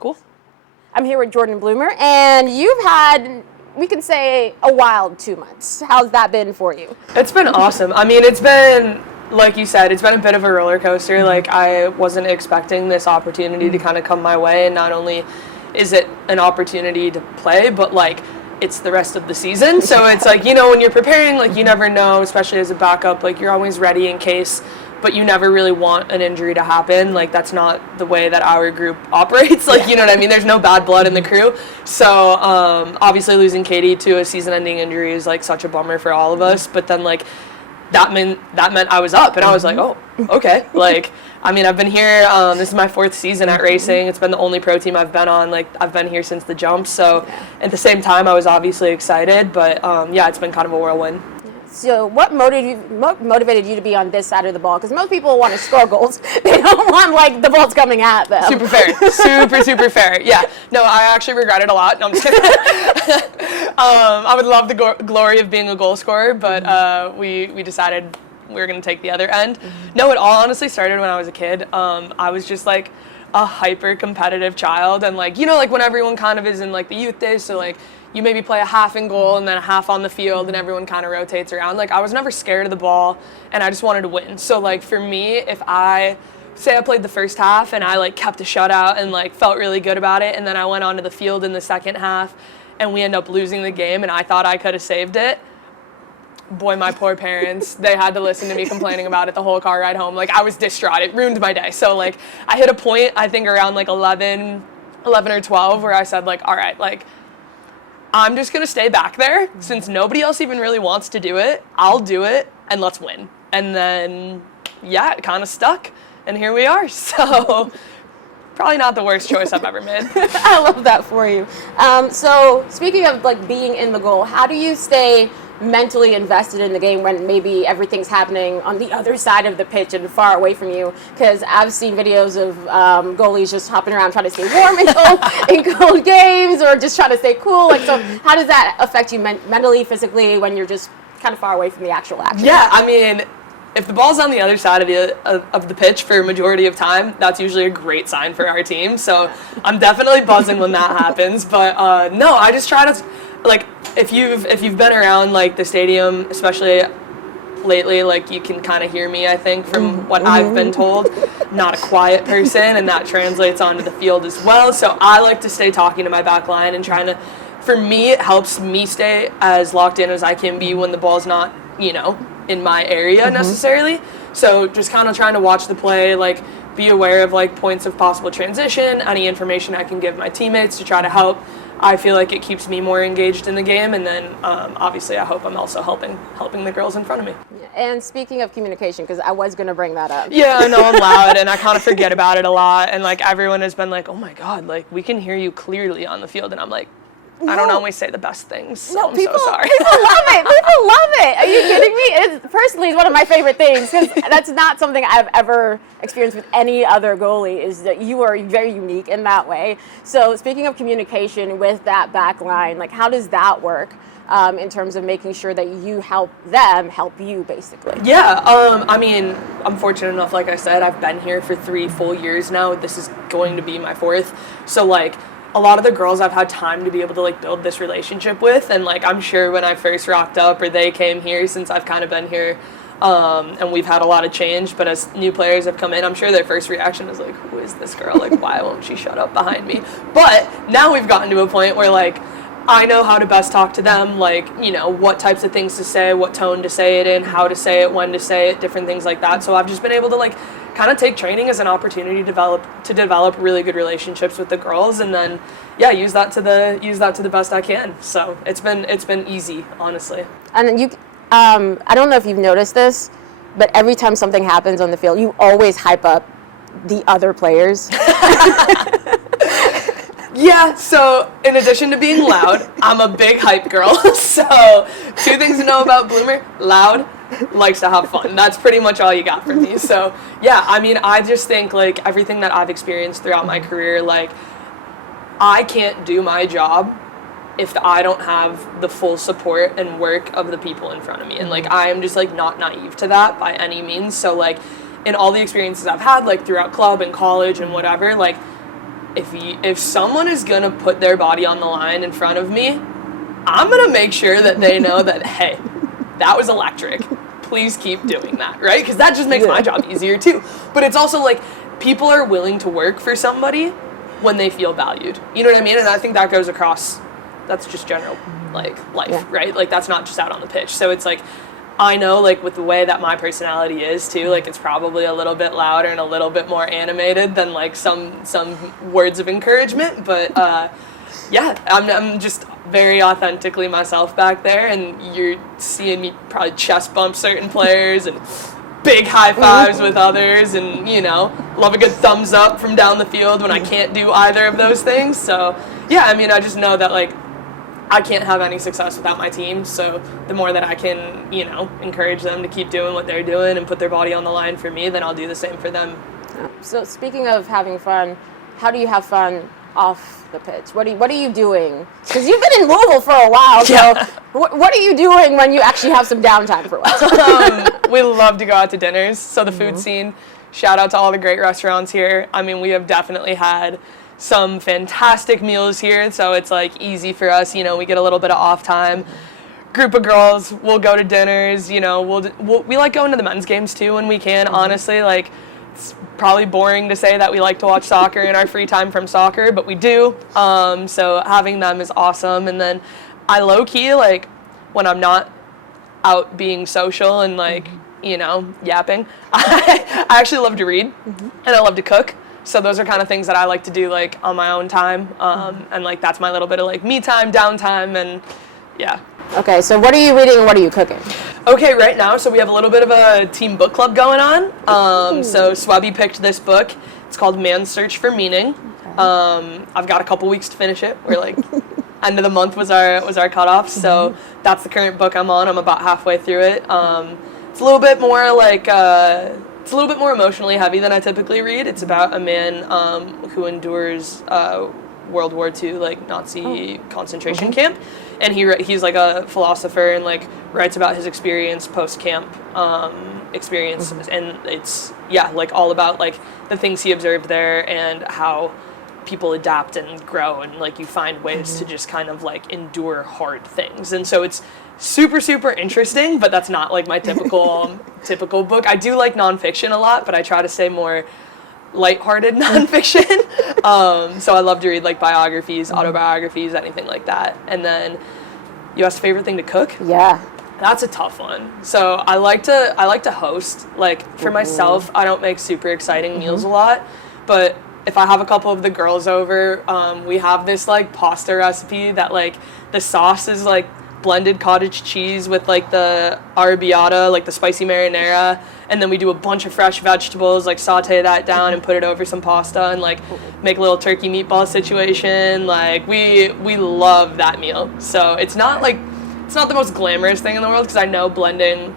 Cool. I'm here with Jordyn Bloomer, and you've had, we can say, a wild 2 months. How's that been for you? It's been awesome. I mean, it's been, like you said, it's been a bit of a roller coaster. Like, I wasn't expecting this opportunity to kind of come my way, and not only is it an opportunity to play, but, like, it's the rest of the season. So it's like, you know, when you're preparing, like, you never know, especially as a backup, like, you're always ready in case, but you never really want an injury to happen. Like, that's not the way that our group operates. Like, you know what I mean? There's no bad blood in the crew. So, obviously losing Katie to a season-ending injury is, like, such a bummer for all of us. But then, like, that meant I was up, and I was like, oh, okay. Like, I mean, I've been here, this is my 4th season at racing. It's been the only pro team I've been on. Like, I've been here since the jump. So, at the same time, I was obviously excited. But, yeah, it's been kind of a whirlwind. So what motivated you to be on this side of the ball? Because most people want to score goals. They don't want, like, the ball's coming at them. Super fair. Super fair. Yeah. No, I actually regret it a lot. No, I'm just kidding. I would love the glory of being a goal scorer, but we decided we were going to take the other end. No, it all honestly started when I was a kid. I was just, like, a hyper competitive child, and, like, you know, like when everyone kind of is in, like, the youth days, so, like, you maybe play a half in goal and then a half on the field, and everyone kind of rotates around. Like, I was never scared of the ball, and I just wanted to win. So, like, for me, if I played the first half and I, like, kept a shutout and, like, felt really good about it, and then I went onto the field in the second half and we end up losing the game and I thought I could have saved it, boy, my poor parents, they had to listen to me complaining about it the whole car ride home. Like, I was distraught. It ruined my day. So, like, I hit a point, I think around, like, 11 or 12, where I said, like, all right, like, I'm just going to stay back there. Since nobody else even really wants to do it, I'll do it, and let's win. And then, yeah, it kind of stuck, and here we are. So, probably not the worst choice I've ever made. I love that for you. So, speaking of, like, being in the goal, how do you stay mentally invested in the game when maybe everything's happening on the other side of the pitch and far away from you? Because I've seen videos of goalies just hopping around trying to stay warm in cold games, or just trying to stay cool. Like, so how does that affect you mentally, physically, when you're just kind of far away from the actual action? Yeah, I mean, if the ball's on the other side of the pitch for a majority of time, that's usually a great sign for our team. So I'm definitely buzzing when that happens. But no, I just try to, like, if you've been around, like, the stadium, especially lately, like, you can kind of hear me, I think, from what I've been told. Not a quiet person, and that translates onto the field as well. So I like to stay talking to my back line and trying to, for me, it helps me stay as locked in as I can be when the ball's not, you know, in my area necessarily. So just kind of trying to watch the play, like, be aware of, like, points of possible transition, any information I can give my teammates to try to help. I feel like it keeps me more engaged in the game, and then obviously I hope I'm also helping the girls in front of me. And speaking of communication, because I was going to bring that up. Yeah, I know I'm loud, and I kind of forget about it a lot, and, like, everyone has been like, oh my God, like, we can hear you clearly on the field, and I'm like, I don't always say the best things, so I'm so sorry. People love it. People love it. Are you kidding me? Personally, it's one of my favorite things, because that's not something I've ever experienced with any other goalie, is that you are very unique in that way. So speaking of communication with that back line, like, how does that work in terms of making sure that you help them help you, basically? Yeah, I mean, I'm fortunate enough, like I said, I've been here for 3 full years now. This is going to be my 4th. So, like, a lot of the girls I've had time to be able to, like, build this relationship with, and, like, I'm sure when I first rocked up, or they came here, since I've kind of been here, and we've had a lot of change, but as new players have come in, I'm sure their first reaction is like, who is this girl? Like, why won't she shut up behind me? But now we've gotten to a point where, like, I know how to best talk to them, like, you know, what types of things to say, what tone to say it in, how to say it, when to say it, different things like that. So I've just been able to, like, kind of take training as an opportunity to develop really good relationships with the girls, and then, yeah, use that to the best I can. So it's been easy, honestly. And you, I don't know if you've noticed this, but every time something happens on the field, you always hype up the other players. Yeah, so in addition to being loud, I'm a big hype girl. So 2 things to know about Bloomer: loud, likes to have fun. That's pretty much all you got from me. So yeah, I mean, I just think, like, everything that I've experienced throughout my career, like, I can't do my job if I don't have the full support and work of the people in front of me. And, like, I am just, like, not naive to that by any means. So, like, in all the experiences I've had, like, throughout club and college and whatever, like, if someone is gonna put their body on the line in front of me, I'm gonna make sure that they know that, hey, that was electric. Please keep doing that, right? Because that just makes my job easier too. But it's also like, people are willing to work for somebody when they feel valued. You know what I mean? And I think that goes across, that's just general, like, life, right? Like, that's not just out on the pitch. So it's like, I know, like, with the way that my personality is too, like, it's probably a little bit louder and a little bit more animated than like some words of encouragement, but yeah, I'm just very authentically myself back there, and you're seeing me probably chest bump certain players and big high fives with others, and, you know, love a good thumbs up from down the field when I can't do either of those things. So yeah, I mean, I just know that, like, I can't have any success without my team, so the more that I can, you know, encourage them to keep doing what they're doing and put their body on the line for me, then I'll do the same for them. So speaking of having fun, how do you have fun off the pitch? What are you doing? Because you've been in Louisville for a while, so Yeah. what are you doing when you actually have some downtime for once? We love to go out to dinners, so the food scene, shout out to all the great restaurants here. I mean, we have definitely had some fantastic meals here, so it's like easy for us, you know, we get a little bit of off time. Group of girls, we'll go to dinners, you know, we like going to the men's games too when we can, honestly. Like, it's probably boring to say that we like to watch soccer in our free time from soccer, but we do, so having them is awesome. And then I low-key, like, when I'm not out being social and, like, you know, yapping, I actually love to read, and I love to cook. So those are kind of things that I like to do, like, on my own time, and, like, that's my little bit of, like, me time, downtime, and yeah. Okay, so what are you reading and what are you cooking? Okay, right now, so we have a little bit of a team book club going on. So Swabby picked this book. It's called Man's Search for Meaning. I've got a couple weeks to finish it. We're like, end of the month was our cutoff, so that's the current book I'm on. I'm about halfway through it. It's a little bit more like, it's a little bit more emotionally heavy than I typically read. It's about a man who endures World War II, like, Nazi concentration camp, and he's like a philosopher and, like, writes about his experience, post-camp experience, and it's, yeah, like, all about, like, the things he observed there and how people adapt and grow, and, like, you find ways to just kind of, like, endure hard things. And so it's super, super interesting, but that's not, like, my typical book. I do like nonfiction a lot, but I try to stay more lighthearted nonfiction. So I love to read, like, biographies, autobiographies, anything like that. And then you asked favorite thing to cook? Yeah. That's a tough one. So I like to host. Like, for myself, I don't make super exciting meals a lot, but if I have a couple of the girls over, we have this, like, pasta recipe that, like, the sauce is, like, blended cottage cheese with, like, the arrabbiata, like the spicy marinara, and then we do a bunch of fresh vegetables, like, saute that down and put it over some pasta and, like, make a little turkey meatball situation. Like, we love that meal. So it's not the most glamorous thing in the world, because I know blending,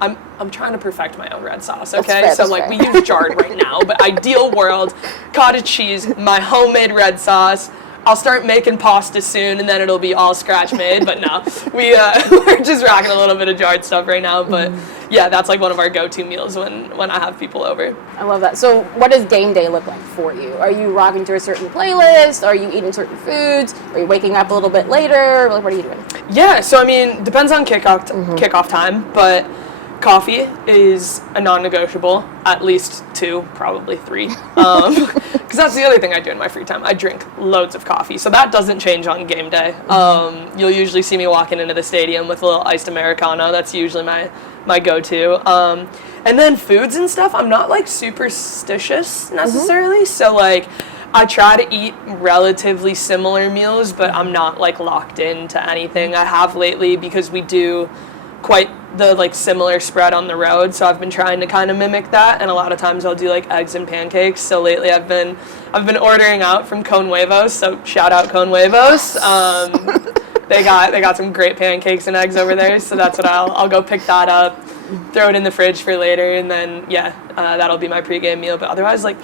I'm trying to perfect my own red sauce, okay? Fair, so, like, we use jarred right now, but ideal world, cottage cheese, my homemade red sauce. I'll start making pasta soon, and then it'll be all scratch made. But no, we're just rocking a little bit of jarred stuff right now. But yeah, that's, like, one of our go-to meals when I have people over. I love that. So what does game day look like for you? Are you rocking to a certain playlist? Are you eating certain foods? Are you waking up a little bit later? Like, what are you doing? Yeah, so I mean, depends on kickoff time, but coffee is a non-negotiable, at least 2, probably 3. Because that's the other thing I do in my free time. I drink loads of coffee, so that doesn't change on game day. You'll usually see me walking into the stadium with a little iced Americano. That's usually my go-to. And then foods and stuff, I'm not, like, superstitious necessarily, so, like, I try to eat relatively similar meals, but I'm not, like, locked into anything. I have lately, because we do quite the, like, similar spread on the road, so I've been trying to kind of mimic that, and a lot of times I'll do, like, eggs and pancakes. So lately I've been ordering out from Con Huevos, so shout out Con Huevos. They got some great pancakes and eggs over there, so that's what I'll go pick that up, throw it in the fridge for later, and then that'll be my pregame meal. But otherwise, like,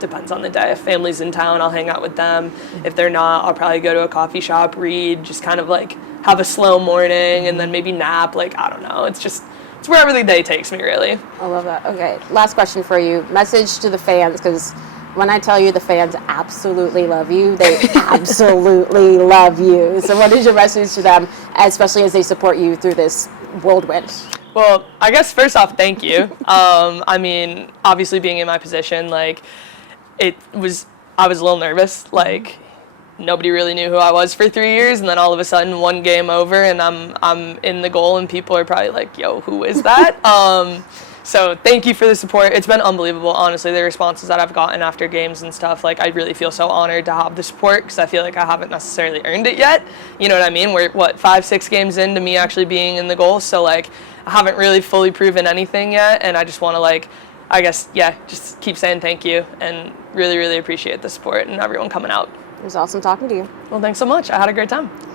depends on the day. If family's in town, I'll hang out with them. If they're not, I'll probably go to a coffee shop, read, just kind of, like, have a slow morning, and then maybe nap. Like, I don't know. It's wherever the day takes me, really. I love that. Okay, last question for you. Message to the fans, because When I tell you the fans absolutely love you, they absolutely love you. So what is your message to them, especially as they support you through this whirlwind? Well, I guess first off, thank you. I mean, obviously being in my position, like, I was a little nervous. Like, nobody really knew who I was for 3 years, and then all of a sudden, one game over, and I'm in the goal, and people are probably like, "Yo, who is that?" So thank you for the support. It's been unbelievable, honestly, the responses that I've gotten after games and stuff. Like, I really feel so honored to have the support because I feel like I haven't necessarily earned it yet. You know what I mean? We're, 5-6 games into me actually being in the goal, so, like, I haven't really fully proven anything yet, and I just want to, like, I guess, yeah, just keep saying thank you and really, really appreciate the support and everyone coming out. It was awesome talking to you. Well, thanks so much. I had a great time.